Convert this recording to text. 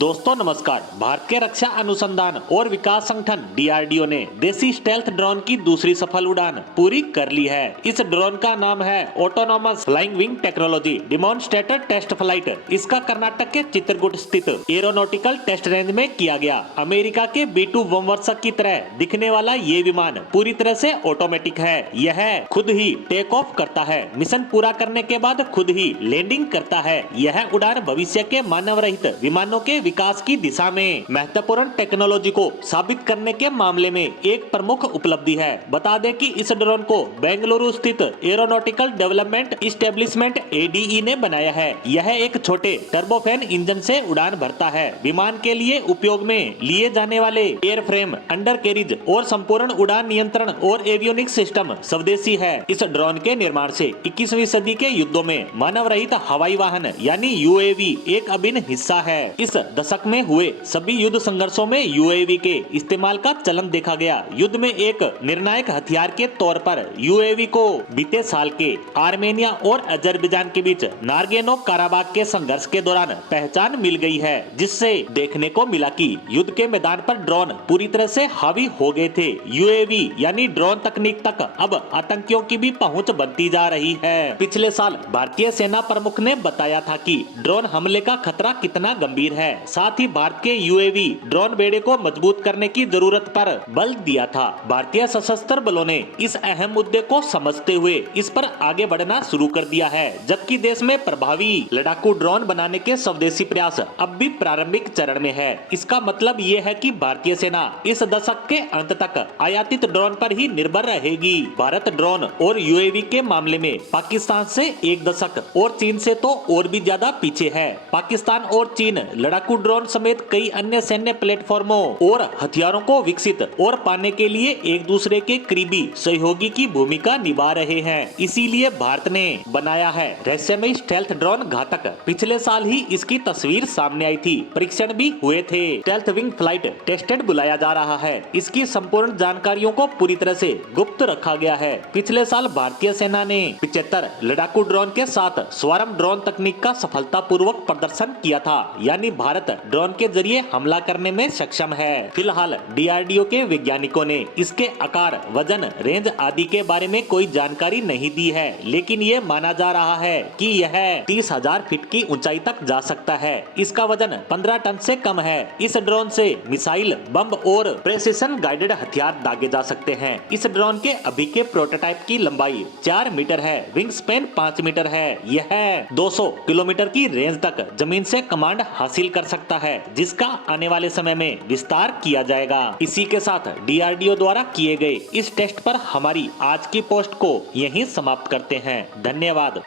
दोस्तों नमस्कार। भारतीय रक्षा अनुसंधान और विकास संगठन डीआरडीओ ने देसी स्टेल्थ ड्रोन की दूसरी सफल उड़ान पूरी कर ली है। इस ड्रोन का नाम है autonomous flying wing technology demonstrator test flight. इसका कर्नाटक के चित्रकूट स्थित एरोनॉटिकल टेस्ट रेंज में किया गया। अमेरिका के B-2 बमवर्षक की तरह दिखने वाला ये विमान पूरी तरह से ऑटोमेटिक है। यह खुद ही टेक ऑफ करता है, मिशन पूरा करने के बाद खुद ही लैंडिंग करता है। यह उड़ान भविष्य के मानव रहित विमानों के विकास की दिशा में महत्वपूर्ण टेक्नोलॉजी को साबित करने के मामले में एक प्रमुख उपलब्धि है। बता दें कि इस ड्रोन को बेंगलुरु स्थित एरोनॉटिकल डेवलपमेंट इस्टेब्लिशमेंट ADE ने बनाया है। यह एक छोटे टर्बोफैन इंजन से उड़ान भरता है। विमान के लिए उपयोग में लिए जाने वाले एयरफ्रेम, अंडर कैरिज और संपूर्ण उड़ान नियंत्रण और एवियोनिक्स सिस्टम स्वदेशी है। इस ड्रोन के निर्माण से 21वीं सदी के युद्धों में मानव रहित हवाई वाहन यानी UAV एक अभिन्न हिस्सा है। इस दशक में हुए सभी युद्ध संघर्षों में UAV के इस्तेमाल का चलन देखा गया। युद्ध में एक निर्णायक हथियार के तौर पर UAV को बीते साल के आर्मेनिया और अजरबैजान के बीच नारगेनो काराबाग के संघर्ष के दौरान पहचान मिल गई है, जिससे देखने को मिला कि युद्ध के मैदान पर ड्रोन पूरी तरह से हावी हो गए थे। UAV यानी ड्रोन तकनीक तक अब आतंकियों की भी पहुंच बनती जा रही है। पिछले साल भारतीय सेना प्रमुख ने बताया था कि ड्रोन हमले का खतरा कितना गंभीर है। साथ ही भारत के UAV ड्रोन बेड़े को मजबूत करने की जरूरत पर बल दिया था। भारतीय सशस्त्र बलों ने इस अहम मुद्दे को समझते हुए इस पर आगे बढ़ना शुरू कर दिया है, जबकि देश में प्रभावी लड़ाकू ड्रोन बनाने के स्वदेशी प्रयास अब भी प्रारंभिक चरण में है। इसका मतलब ये है कि भारतीय सेना इस दशक के अंत तक आयातित ड्रोन पर ही निर्भर रहेगी। भारत ड्रोन और UAV के मामले में पाकिस्तान से एक दशक और चीन से तो और भी ज्यादा पीछे है। पाकिस्तान और चीन लड़ाकू ड्रोन समेत कई अन्य सैन्य प्लेटफॉर्मों और हथियारों को विकसित और पाने के लिए एक दूसरे के करीबी सहयोगी की भूमिका निभा रहे हैं। इसीलिए भारत ने बनाया है रहस्यमय स्टेल्थ ड्रोन घातक। पिछले साल ही इसकी तस्वीर सामने आई थी, परीक्षण भी हुए थे। स्टेल्थ विंग फ्लाइट टेस्टेड बुलाया जा रहा है। इसकी संपूर्ण जानकारियों को पूरी तरह से गुप्त रखा गया है। पिछले साल भारतीय सेना ने 75 लड़ाकू ड्रोन के साथ स्वार्म ड्रोन तकनीक का सफलतापूर्वक प्रदर्शन किया था, यानी भारत ड्रोन के जरिए हमला करने में सक्षम है। फिलहाल DRDO के वैज्ञानिकों ने इसके आकार, वजन, रेंज आदि के बारे में कोई जानकारी नहीं दी है, लेकिन ये माना जा रहा है कि यह 30,000 फीट की ऊंचाई तक जा सकता है। इसका वजन 15 टन से कम है। इस ड्रोन से मिसाइल, बम और प्रेसिशन गाइडेड हथियार दागे जा सकते हैं। इस ड्रोन के अभी के प्रोटोटाइप की लंबाई 4 मीटर है, विंग स्पैन 5 मीटर है। यह 200 किलोमीटर की रेंज तक जमीन से कमांड हासिल कर सकता है, जिसका आने वाले समय में विस्तार किया जाएगा। इसी के साथ DRDO द्वारा किए गए इस टेस्ट पर हमारी आज की पोस्ट को यहीं समाप्त करते हैं। धन्यवाद।